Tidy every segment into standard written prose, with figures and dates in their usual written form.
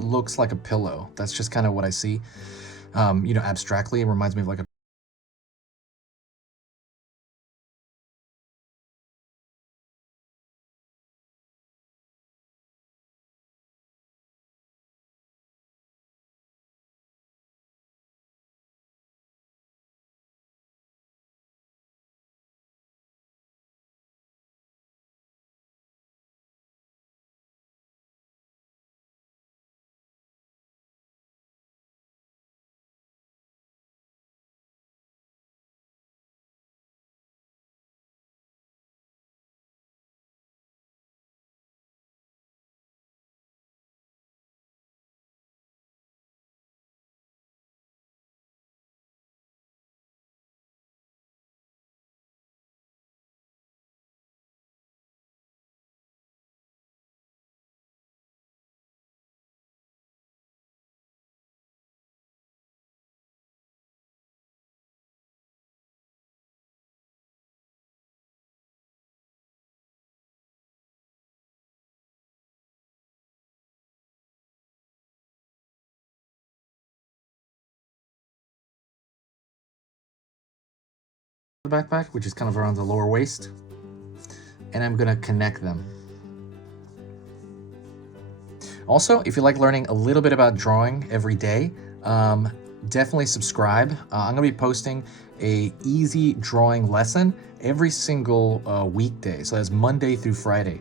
looks like a pillow. That's just kind of what I see. You know, abstractly, it reminds me of like a backpack, which is kind of around the lower waist, and I'm gonna connect them. Also, if you like learning a little bit about drawing every day, definitely subscribe. I'm gonna be posting a easy drawing lesson every single weekday. So that's Monday through Friday.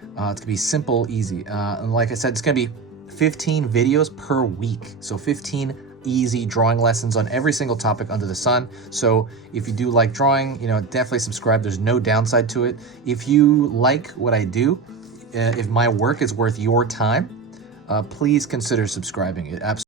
It's gonna be simple, easy. And like I said, it's gonna be 15 videos per week. So 15 easy drawing lessons on every single topic under the sun. So if you do like drawing, you know, definitely subscribe. There's no downside to it. If you like what I do, if my work is worth your time, please consider subscribing. It absolutely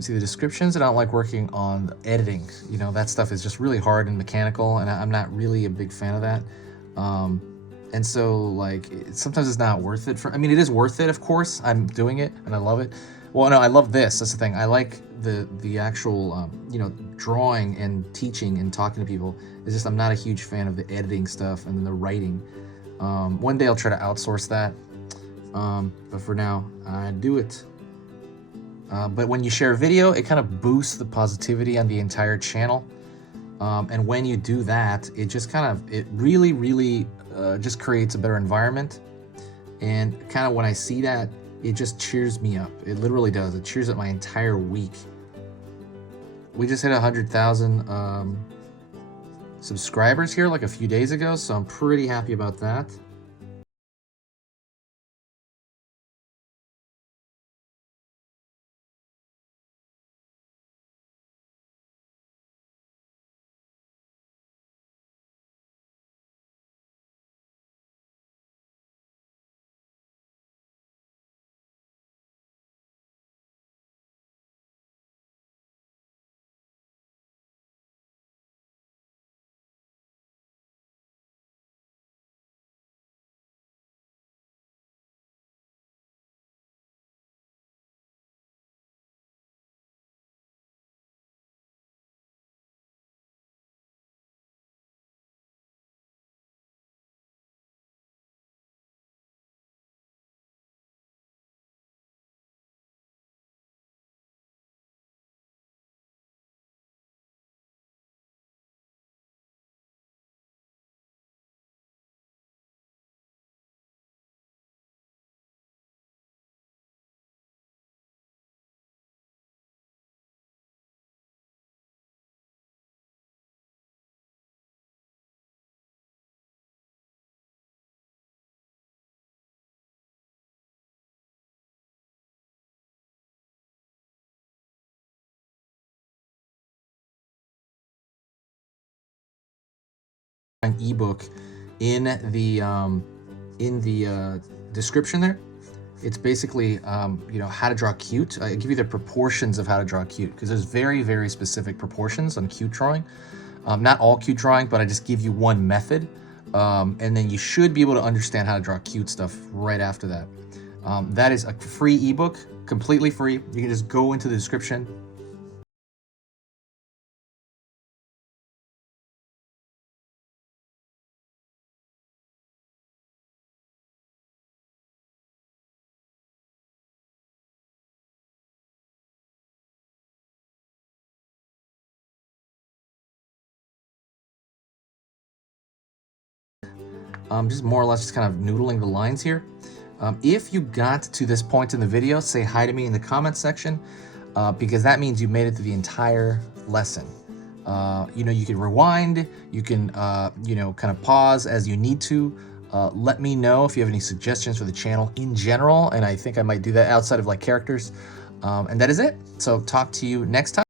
see the descriptions. I don't like working on editing. You know, that stuff is just really hard and mechanical, and I'm not really a big fan of that. Um, and so, like, sometimes it's not worth it I mean, it is worth it, of course. I'm doing it, and I love it. Well, no, I love this. That's the thing. I like the actual, you know, drawing and teaching and talking to people. It's just I'm not a huge fan of the editing stuff and then the writing. One day I'll try to outsource that. But for now, I do it. But when you share a video, it kind of boosts the positivity on the entire channel. And when you do that, it just kind of, it really, really just creates a better environment. And kind of when I see that, it just cheers me up. It literally does. It cheers up my entire week. We just hit 100,000 subscribers here like a few days ago, so I'm pretty happy about that. ebook in the description there. It's basically you know, how to draw cute. I give you the proportions of how to draw cute, because there's very, very specific proportions on cute drawing. Not all cute drawing, but I just give you one method, and then you should be able to understand how to draw cute stuff right after that. That is a free ebook, completely free. You can just go into the description. Just more or less just kind of noodling the lines here. If you got to this point in the video, say hi to me in the comment section, because that means you made it through the entire lesson. You know, you can rewind, you can, you know, kind of pause as you need to. Let me know if you have any suggestions for the channel in general, and I think I might do that outside of like characters. And that is it. So talk to you next time.